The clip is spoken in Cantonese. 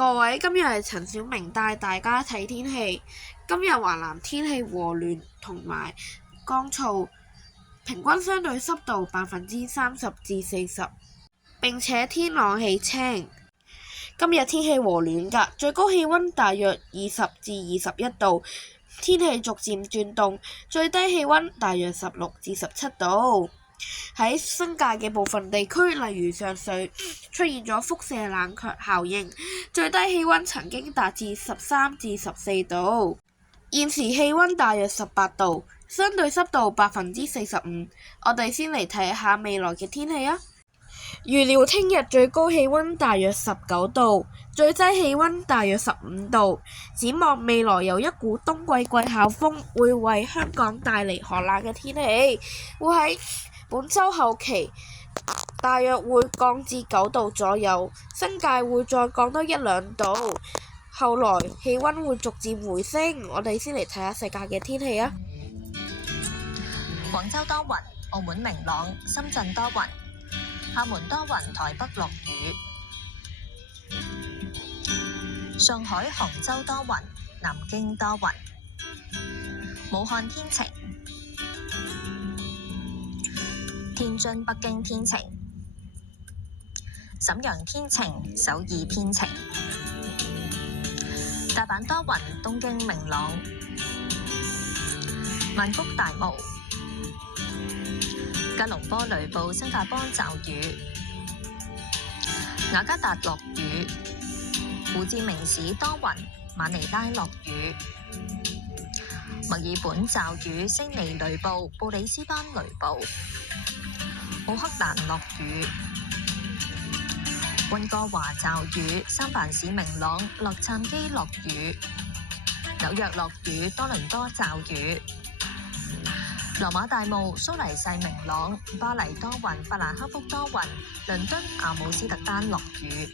各位，今日係陳小明帶大家睇天氣。今日華南天氣和暖同埋乾燥，平均相對濕度30%至40%，並且天朗氣清。今日天氣和暖㗎，最高氣溫大約20至21度，天氣逐漸轉凍，最低氣溫大約16至17度。喺新界嘅部分地區，例如上水，出現咗輻射冷卻效應，最低氣溫曾經達至13至14度。現時氣溫大約18度，相對濕度45%。我哋先嚟睇下未來嘅天氣啊！預料聽日最高氣溫大約19度，最低氣溫大約15度。展望未來有一股冬季季候風會為香港帶嚟寒冷嘅天氣，會喺本週後期大約會降至9度左右，新界會再降多1-2度，後來氣溫會逐漸回升。我哋先嚟睇下世界嘅天氣啊！廣州多雲，澳門明朗，深圳多雲，廈門多雲，台北落雨，上海、杭州多雲，南京多雲，武漢天晴，天津、北京天晴，瀋陽天晴，首爾天晴，大阪多雲，東京明朗，曼谷大霧，吉隆坡雷暴，新加坡驟雨，雅加達落雨，胡志明市多雲，馬尼拉落雨，墨爾本驟雨，悉尼雷暴，布里斯班雷暴，奧克蘭落雨，溫哥華驟雨，三藩市明朗，洛杉磯落雨，紐約落雨，多倫多驟雨，羅馬大霧，蘇黎世明朗，巴黎多雲，法蘭克福多雲，倫敦阿姆斯特丹落雨。